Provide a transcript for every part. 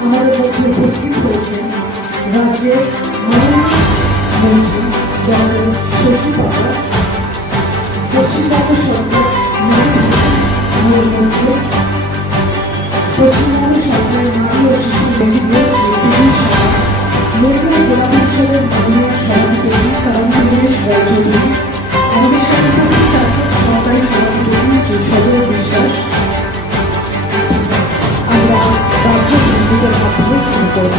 আমাদের মধ্যে উপস্থিত হয়েছেন রাজ্যের মাননীয় মন্ত্রী জনাব শশী পাওয়ার, পশ্চিমবঙ্গ সরকার আমাদের মধ্যে পশ্চিমবঙ্গ সরকারের নারী ও শিশু মেডিকেল জেলা পরিষদের মাননীয় সভাপতি কারণেশ রায়চৌধুরী, আমাদের সাথে উপস্থিত আছেন সরকারি সভাপতি শ্রী সজল বিশ্বাস। আমরা রাজ্য সঙ্গীতের মাধ্যমে শুরু করব।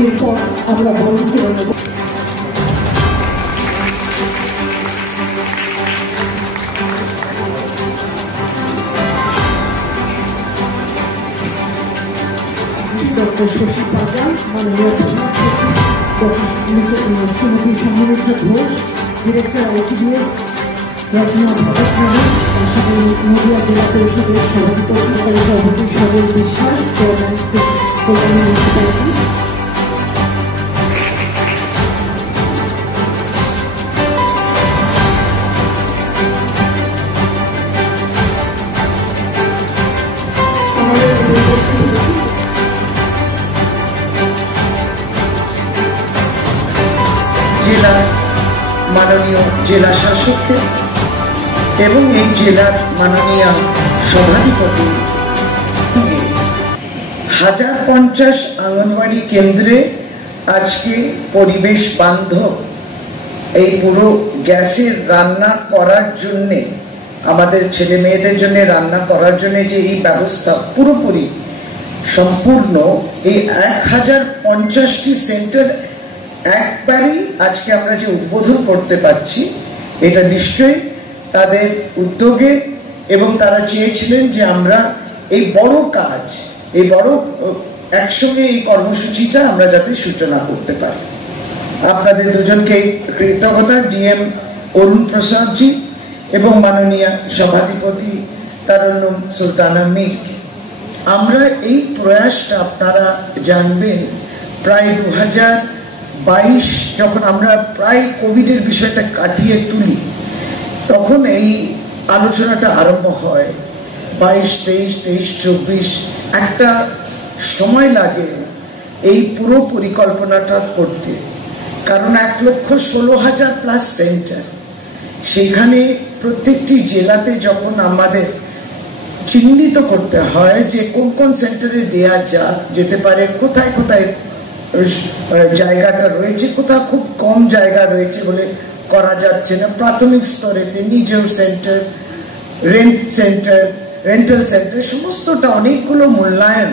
এরপর আমরা বরণ করে নেব ডক্টর শশী পাওয়ার, মাননীয় প্রধান সচিব শ্রীমতী সমরেখা ঘোষ, ডিরেক্টর আইসিডিএস রচনা ভট্টাচার্য, নদিয়া জেলা পরিষদের সভাপতি সজল বিশ্বাস, কল্যাণী মুন্সিপালিটি। জেলার মাননীয় জেলা শাসককে এবং এই জেলার মাননীয় সভাধিপতি 1050 অঙ্গনওয়াড়ি কেন্দ্রে আজকে পরিবেশ বান্ধব এই পুরো গ্যাসের রান্না করার জন্যে, আমাদের ছেলে মেয়েদের জন্য রান্না করার জন্য যে এই ব্যবস্থা পুরোপুরি সম্পূর্ণ, এই 1050টি সেন্টার একবারই আজকে আমরা যে উদ্বোধন করতে পারছি, এটা নিশ্চয়ই তাদের উদ্যোগে, এবং তারা চেয়েছিলেন যে আমরা এই বড় কাজ, এই বড় একসঙ্গে এই কর্মসূচিটা আমরা যাতে সূচনা করতে পারি। আপনাদের দুজনকে কৃতজ্ঞতা, ডিএম অরুণ প্রসাদজি এবং মাননীয় সভাধিপতি তারন্নুম সুলতানা মীর। আমরা এই প্রয়াসটা আপনারা জানবেন প্রায় 2022 যখন আমরা প্রায় কোভিডের বিষয়টা কাটিয়ে তুলি, তখন এই আলোচনাটা আরম্ভ হয়। 22, 23, 24 একটা সময় লাগে এই পুরো পরিকল্পনাটা করতে, কারণ 1,16,000 প্লাস সেন্টার, সেখানে প্রত্যেকটি জেলাতে যখন আমাদের চিহ্নিত করতে হয় যে কোন কোন সেন্টারে দেয়া যেতে পারে, কোথায় কোথায় জায়গাটা রয়েছে, কোথাও খুব কম জায়গা রয়েছে বলে করা যাচ্ছে না, প্রাথমিক স্তরেতে নিজের সেন্টার, রেন্টাল সেন্টার, সমস্তটা অনেকগুলো মূল্যায়ন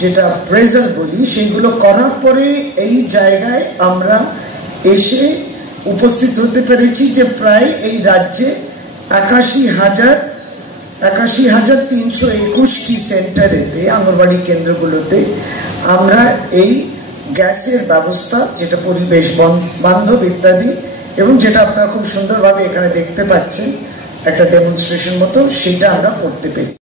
যেটা প্রেজাল বলি, সেগুলো করার পরে এই জায়গায় আমরা এসে উপস্থিত হতে পেরেছি যে প্রায় এই রাজ্যে 81,321টি সেন্টারেতে, অঙ্গনওয়াড়ি কেন্দ্রগুলোতে আমরা এই গ্যাসের ব্যবস্থা, যেটা পরিবেশ বান্ধব ইত্যাদি, এবং যেটা আপনারা খুব সুন্দরভাবে এখানে দেখতে পাচ্ছেন একটা ডেমনস্ট্রেশন মতো, সেটা আমরা করতে পেরেছি।